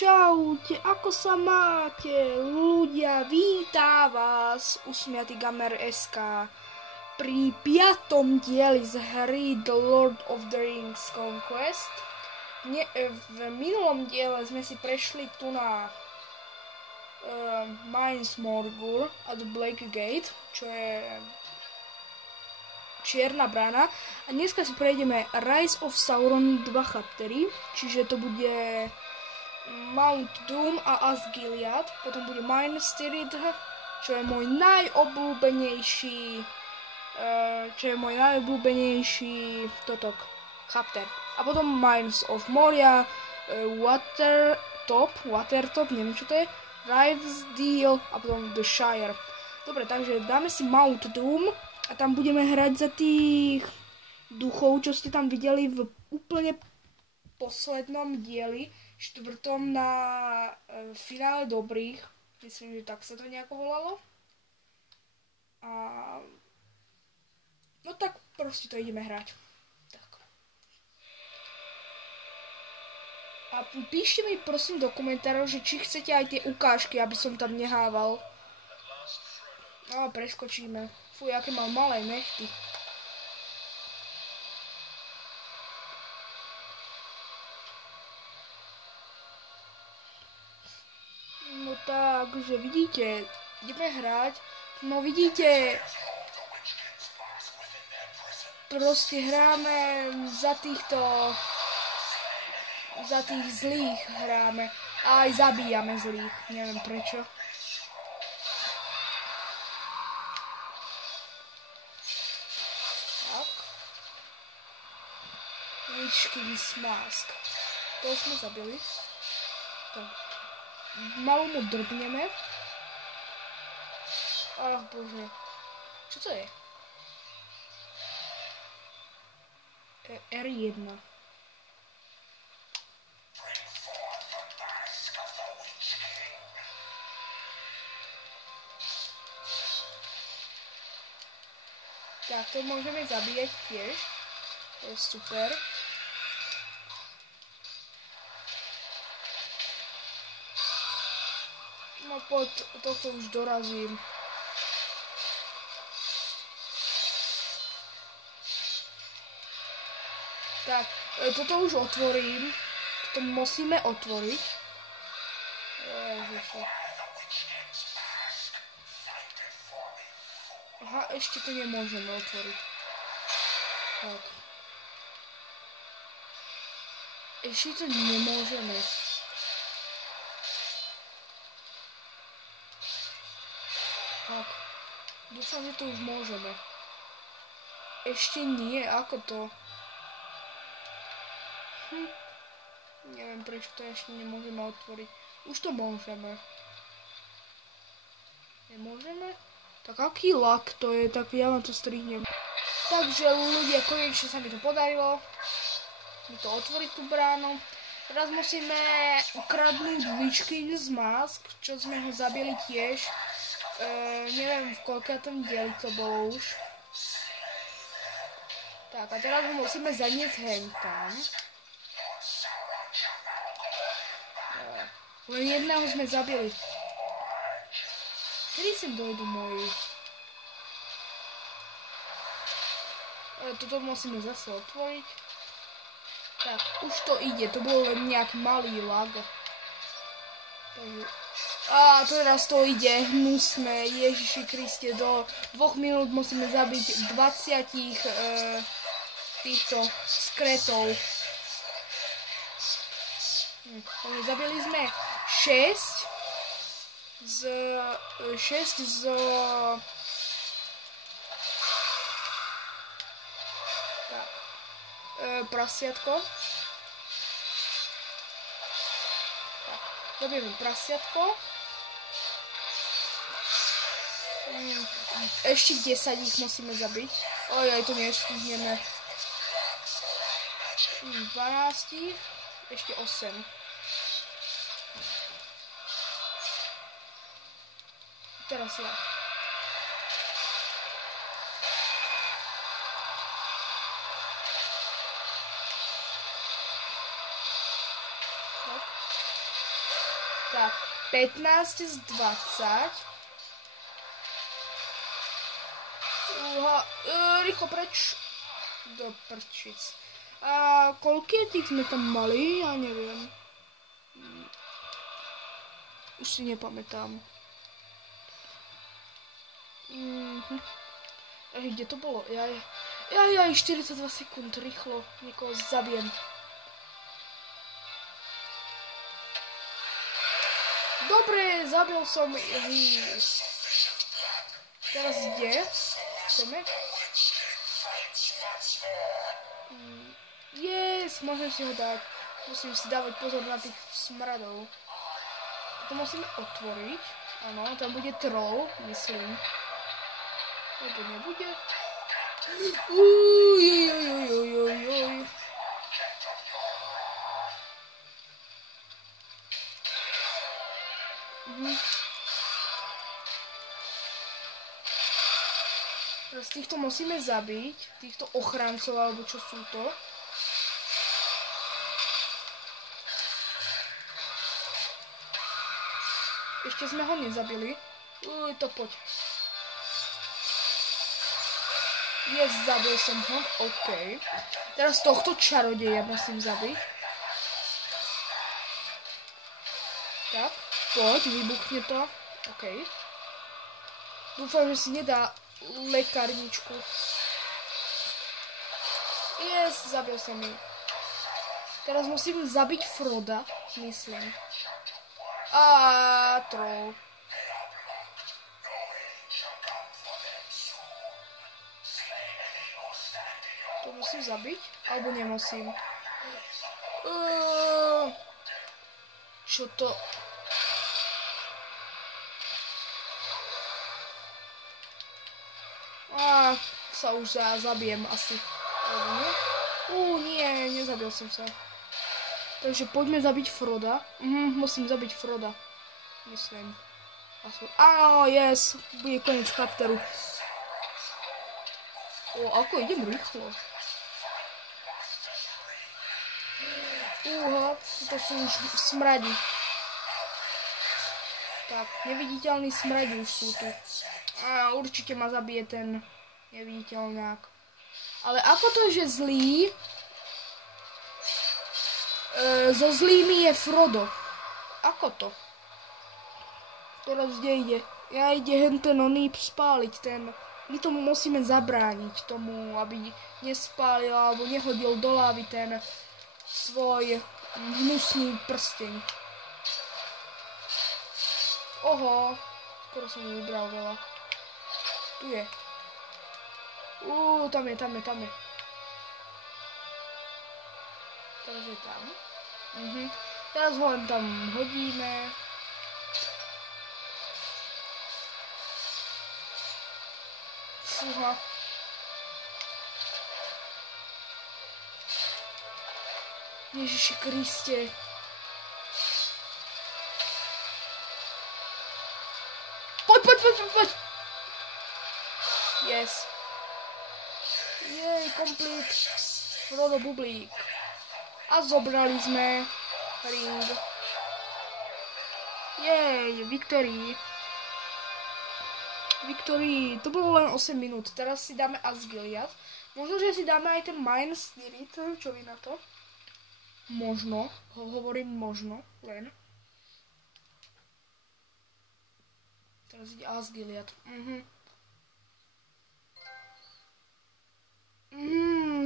Čaute, ako sa máte? Ľudia, vítá vás Usmiatý gamer SK pri 5. dieli z hry The Lord of the Rings Conquest. V minulom diele sme si prešli tu na Minas Morgul a The Black Gate, čo je Čierna brána. A dneska si prejdeme Rise of Sauron 2 chaptery, čiže to bude Mount Doom a Osgiliath, potom bude Minas Tirith, čo je môj najobľúbenejší chapter. A potom Mines of Moria, Watertop, neviem čo to je, Rivesdale a potom The Shire. Dobre, takže dáme si Mount Doom a tam budeme hrať za tých duchov, čo ste tam videli v úplne poslednom dieli, 4. na finále dobrých. Myslím, že tak sa to nejako volalo. A no tak proste to ideme hrať. Tak. A píšte mi prosím do komentárov, že či chcete aj tie ukážky, aby som tam nehával. No preskočíme. Fuj, aké mal malé nechty. No takže vidíte, ideme hrať. No vidíte, proste hráme za tých zlých hráme. A aj zabíjame zlých, neviem prečo. Tak. Witch King's Mask. To sme zabili. Tak. Malo mu drbneme. Ach bože. Čo to je? R1. Tak to môžeme zabíjať tiež. To je super. No pod tohto už dorazím. Tak, toto už otvorím. Toto musíme otvoriť. Ježiši. Aha, ešte to nemôžeme otvoriť. Tak. Ešte to nemôžeme. Tak. Dúfam, že to už môžeme. Ešte nie, ako to? Neviem, prečo to ešte nemôžeme otvoriť. Už to môžeme. Nemôžeme? Tak aký lak to je, tak ja vám to strihnem. Takže ľudia, konečne sa mi to podarilo. Mi to otvoriť tú bránu. Teraz musíme ukradnúť Witch King's Mask, čo sme ho zabili tiež. Neviem, v koľkátom dieli to bolo už. Tak, a teraz ho musíme zaniesť hentam. Len jedného sme zabili. Kedy sem dojdu moji? Toto musíme zase otvoriť. Tak, už to ide. To bol len nejaký malý lag. A teraz to ide hnusné. Ježiši Kriste, do 2 minút musíme zabiť 20 týchto skretov. Zabili sme 6 z tak, prasiatko. Tak, zabijeme prasiatko. Ešte 10 ich musíme zabiť. Ojoj, to nestihneme. 12, ešte 8. Teraz ja. Tak. Tak, 15 z 20. Rýchlo preč. Do prčic. A koľký tých sme tam mali? Ja neviem. Už si nepamätám. Kde to bolo? Jaj, 42 sekúnd, rýchlo. Niekoho zabijem. Dobre, zabil som ich. Teraz kde? Chceme? Yes, môžem si ho dať. Musím si dávať pozor na tých smradov. To musíme otvoriť. Áno, tam bude troll, myslím. Alebo nebude? Ujojojojojojoj. Teraz týchto musíme zabiť. Týchto ochrancov, alebo čo sú to. Ešte sme ho nezabili. To poď. Yes, zabil som ho. OK. Teraz tohto čarodeja musím zabiť. Tak, poď, vybuchne to. OK. Dúfam, že si nedá lekárničku. Yes, zabil som ju. Teraz musím zabiť Froda, myslím. A troll. To musím zabiť? Alebo nemusím? Čo to? Sa už zabijem asi. Nie, nezabil som sa. Takže poďme zabiť Froda. Musím zabiť Froda. Myslím. Áno, yes. Bude koniec chapteru. Ako idem rýchlo. To sú už smradi. Tak, neviditeľný smradi už sú tu. Určite ma zabije ten neviditeľnák. Ale ako to, že zlý? So zlými je Frodo. Ako to? Teraz kde ide? Ja ide ten oný spáliť ten. My tomu musíme zabrániť tomu, aby nespálil alebo nehodil do lávy ten svoj hnusný prsteň. Oho, skoro som vybral veľa. Tu je. Tam je. Teraz je tam. Teraz ho len tam hodíme. Fúha. Ježiši Kriste. Poď. Yes. Jej, complete. Frodo bublík. A zobrali sme ring. Jej, victory. To bolo len 8 minút. Teraz si dáme Asgiliath. Možno, že si dáme aj ten Mine Spirit. Čo vy na to? Možno. Hovorím možno. Len. Teraz ide Asgiliath.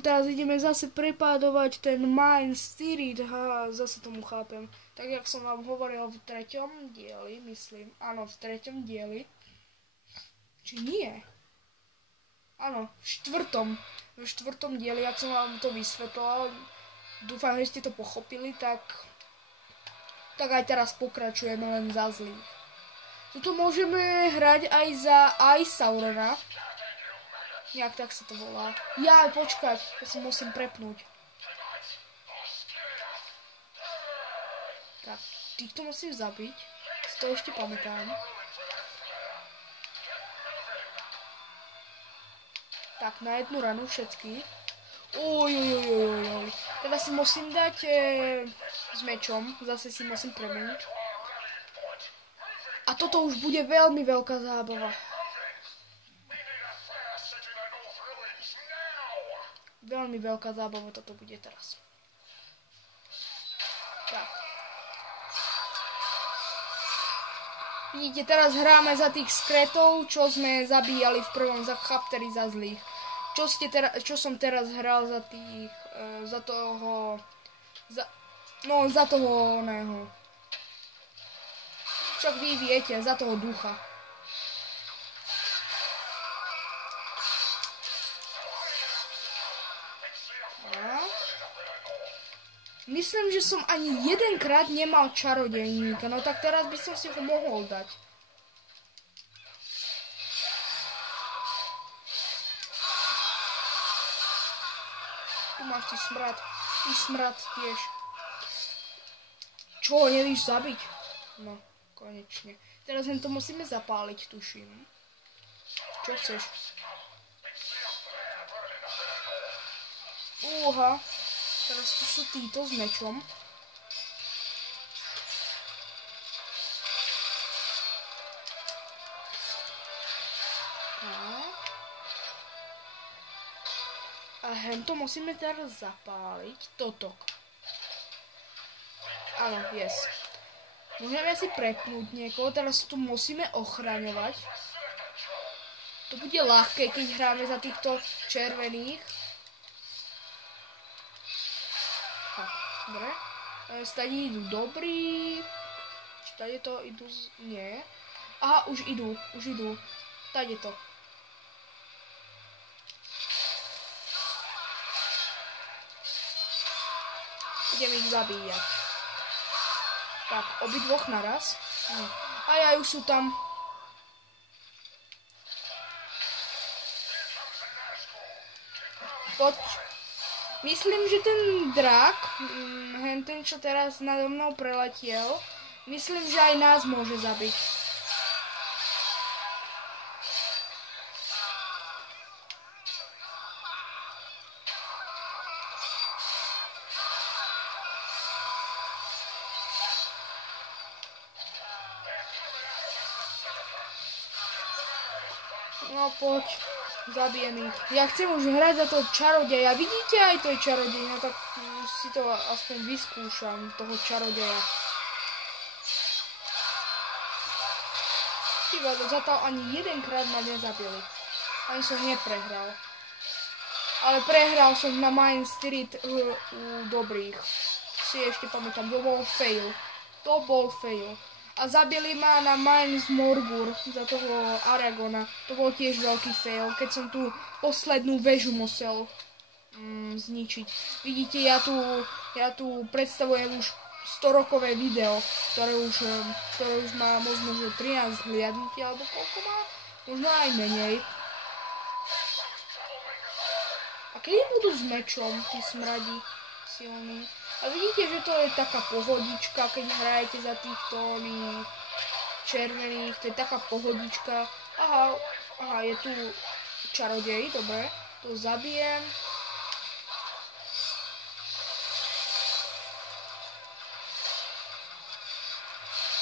Teraz ideme zase prepádovať ten Mine Spirit. Zase tomu chápem. Tak, jak som vám hovoril v 3. dieli, myslím. Áno, v 3. dieli. Či nie? Áno, v 4. V 4. dieli, jak som vám to vysvetlal. Dúfam, že ste to pochopili, tak aj teraz pokračujeme len za zlých. Tuto môžeme hrať aj za Saurona. Jak tak sa to volá. Počkať, to si musím prepnúť. Tak, týchto musím zabiť. Si to ešte pamätám. Tak, na jednu ranu všetky. Teda si musím dať s mečom. Zase si musím premeniť. A toto už bude veľmi veľká zábava. Veľmi veľká zábava toto bude teraz. Tak. Vidíte, teraz hráme za tých skretov, čo sme zabíjali v prvom chapteri za zlých. Čo som teraz hral za tých, za toho oného. Však vy viete, za toho ducha. Myslím, že som ani jedenkrát nemal čarodejníka, no tak teraz by som si ho mohol dať. Tu máš ty smrad tiež. Čo, nevíš zabiť? No, konečne. Teraz len to musíme zapáliť, tuším. Čo chceš? Uha. Teraz tu sú títo s mečom. A hento musíme teraz zapáliť toto. Áno, yes. Môžeme si prepnúť niekoho, teraz tu musíme ochraňovať. To bude ľahké, keď hráme za týchto červených. Dobre. Stade idú dobrí. Stade to idú nie. Aha, už idú. Stade to. Idem ich zabíjať. Tak, obidvoch naraz. Aj už sú tam. Poď. Myslím, že ten drak, ten čo teraz nado mnou preletiel, myslím, že aj nás môže zabiť. No poď. Zabijem ich. Ja chcem už hrať za toho čarodeja. Vidíte, aj to je čarodej. No tak si to aspoň vyskúšam, toho čarodeja. Tyba, zatiaľ ani jedenkrát ma nezabili. Ani som neprehral. Ale prehral som na Main Street u dobrých. Si ešte pamätám, to bol fail. A zabili ma na Mines Morgur za toho Aragona. To bol tiež veľký fail, keď som tú poslednú väžu musel zničiť. Vidíte, ja tu predstavujem už 100-rokové video, ktoré už má možno že 13 hliadnutí, alebo koľko má? Možno aj menej. A kedy budú s mečom, tí smradi silní? A vidíte, že to je taká pohodička, keď hrajete za týchto červených, to je taká pohodička. Aha, je tu čarodej, dobre, to zabijem.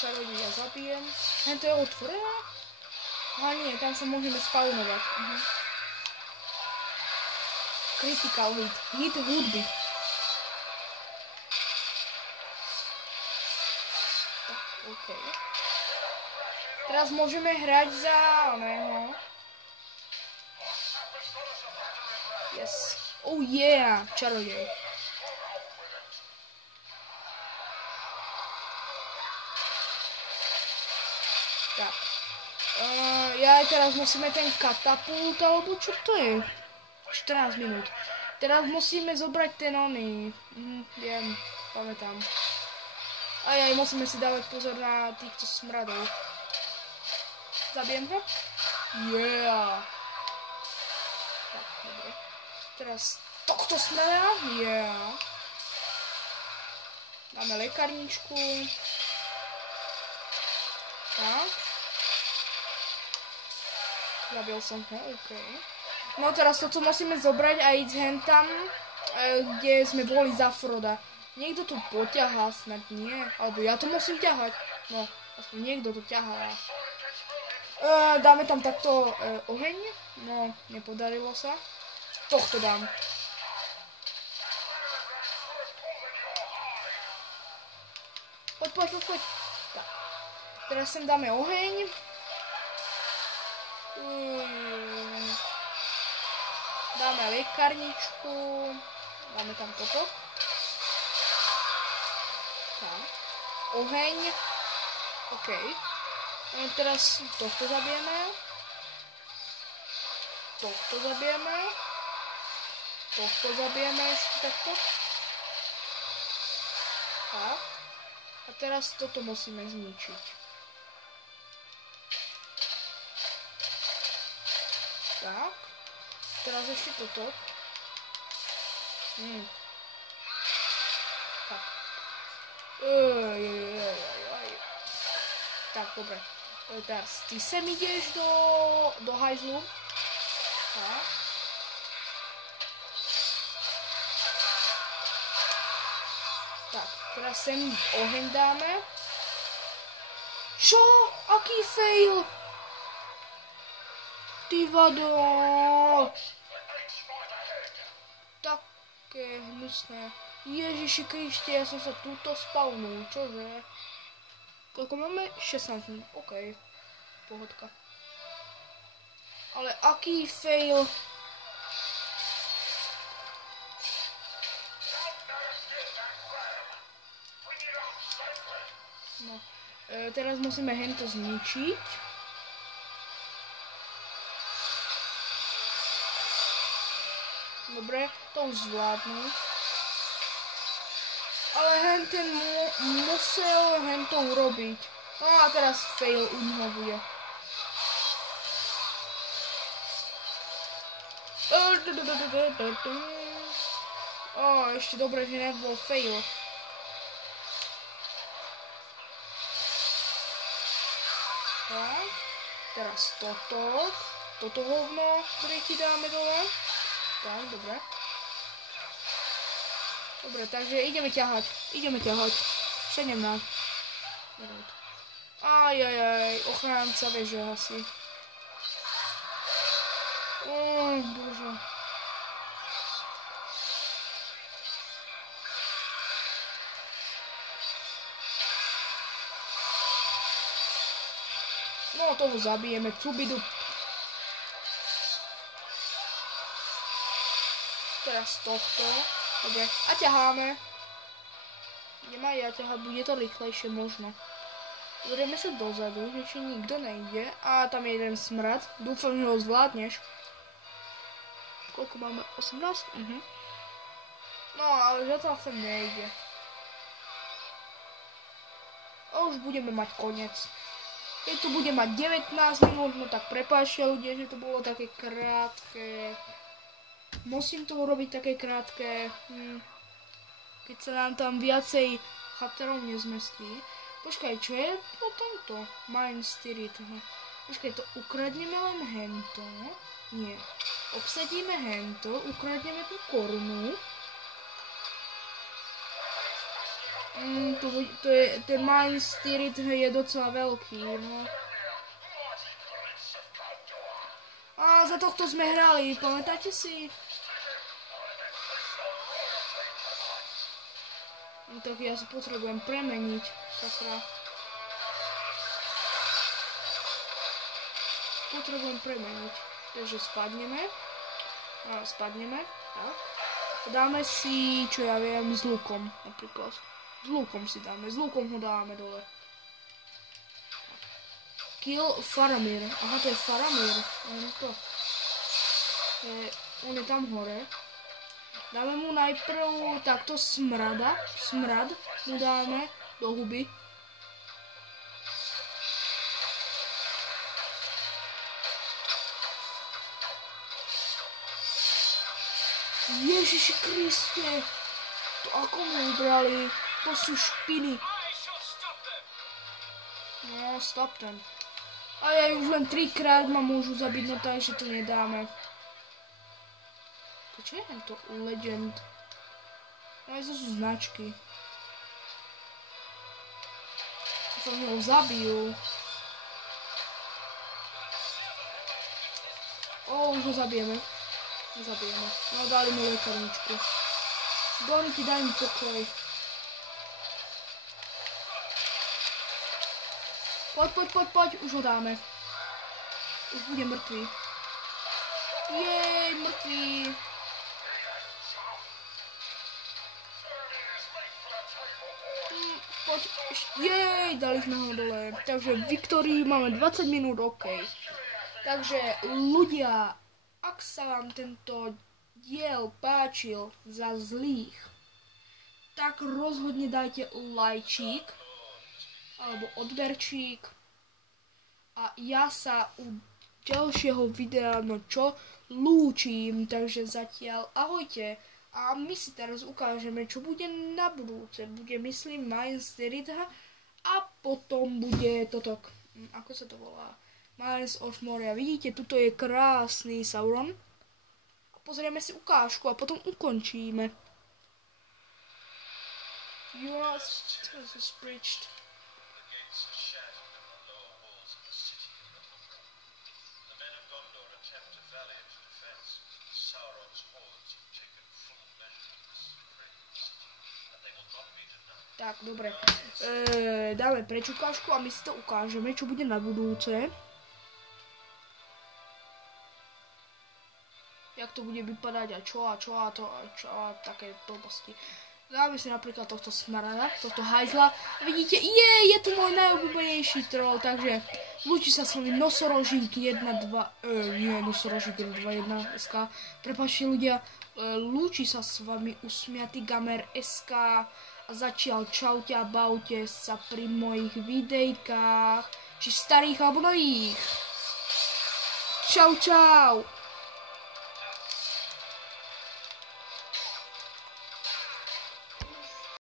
Čarodeja zabijem. To je otvorená? Aha, nie, tam sa môžeme spawnovať. Critical hit, hit hudby. Okay. Teraz môžeme hrať za oného. Yes. Oh yeah, čarodej. Tak. Ja teraz musíme ten katapult, alebo čo to je? 14 minút. Teraz musíme zobrať ten oný. Viem, pamätám. Aj musíme si dávať pozor na týchto smradov. Zabijem ho? Yeah. Tak, dobre. Teraz tohto smrada? Yeah. Máme lekárničku. Tak. Zabil som ho, OK. No teraz toto musíme zobrať a ísť hen tam, kde sme boli za Froda. Niekto tu poťahá, snad nie. Alebo ja to musím ťahať. No, Aspoň niekto to ťahá. Dáme tam takto oheň. No, nepodarilo sa. Tohto dám. Poď. Tak. Teraz sem dáme oheň. Dáme lekárničku. Dáme tam toto. Tak. Oheň. OK. Teraz tohto zabijeme. Tohto zabijeme. Tohto zabijeme ešte takto. Tak. A teraz toto musíme zničiť. Tak. Teraz ešte toto. Tak. Tak, dobre. Teraz ty sem ideš do hajzlu. Tak. Tak, teraz sem oheň dáme. Čo? Aký fail? Ty vado. Také hnusné. Ježiši Kriste, ja som sa túto spawnul, čože? Koľko máme? 16 minút, OK. Pohodka. Ale aký fail? No. Teraz musíme hento zničiť. Dobre, to už zvládnu. Ale henten musel hento urobiť. No a teraz fail u neho bude. Ešte dobre, že nebol fail. Tak, teraz toto hovno, ktoré ti dáme dole. Tak, dobre. Dobre, takže ideme ťahať. Sedem na. Ajajaj, ochránca veže asi. Bože. No, toho zabijeme, cubidu. Teraz tohto. Dobre, a ťaháme. Nemá ja ťahať, bude to rýchlejšie možno. Zrieme sa dozadu, že či nikto nejde. A tam je jeden smrad. Dúfam, že ho zvládneš. Koľko máme? 18? No, ale zatiaľ sem nejde. A už budeme mať koniec. Keď tu bude mať 19 minút, no tak prepáčte ľudia, že to bolo také krátke. Musím to urobiť také krátke, keď sa nám tam viacej chaterov nezmestí. Počkaj, čo je po tomto? Mine Spirit. Počkaj, to ukradneme len hento? Nie. Obsadíme hento, ukradneme tú korunu. Ten Mine Spirit je docela veľký, no. A za tohto sme hrali, pamätáte si? No tak ja sa potrebujem premeniť, sakra. Potrebujem premeniť. Takže spadneme. Spadneme, tak. Dáme si, čo ja viem, s lukom, napríklad. S lukom si dáme, s lukom ho dáme dole. Kill Faramir. Aha, to je Faramir. On je tam hore. Dáme mu najprv takto smrad mu dáme do huby. Ježiši Kriste, to ako mu ubrali, to sú špiny. No, stop ten. A ja už len 3-krát ma môžu zabiť, no takže to nedáme. To čo je to Legend? Aj to sú značky. som ho zabil. Už ho zabijeme. No dali mu liekarničku. Donity, daj mi pokoj. Poď, už ho dáme. Už bude mŕtvý. Jej, mŕtvý. Poď, jej, dali sme ho dole. Takže Viktóriu máme 20 minút, OK. Takže ľudia, ak sa vám tento diel páčil za zlých, tak rozhodne dajte lajčík alebo odberčík a ja sa u ďalšieho videa lúčim, takže zatiaľ ahojte a my si teraz ukážeme, čo bude na budúce. Bude, myslím, Mines Tirith a potom bude toto, ako sa to volá, Mines of Moria. Vidíte, tuto je krásny Sauron. Pozrieme si ukážku a potom ukončíme. You are breached. Tak, dobre. Dáme preč ukážku a my si to ukážeme, čo bude na budúce. Jak to bude vypadať a čo a také blbosti. Dáme si napríklad tohto smrada, tohto hajzla. Vidíte, je tu môj najobľúbenejší troll, takže lúči sa s vami Nosorožík 1.2, nie, Nosorožík 1.2.1 SK. Prepáčte ľudia, lúči sa s vami Usmiatý Gamer SK a zatiaľ čaute a baute sa pri mojich videjkách, či starých alebo nových. Čau.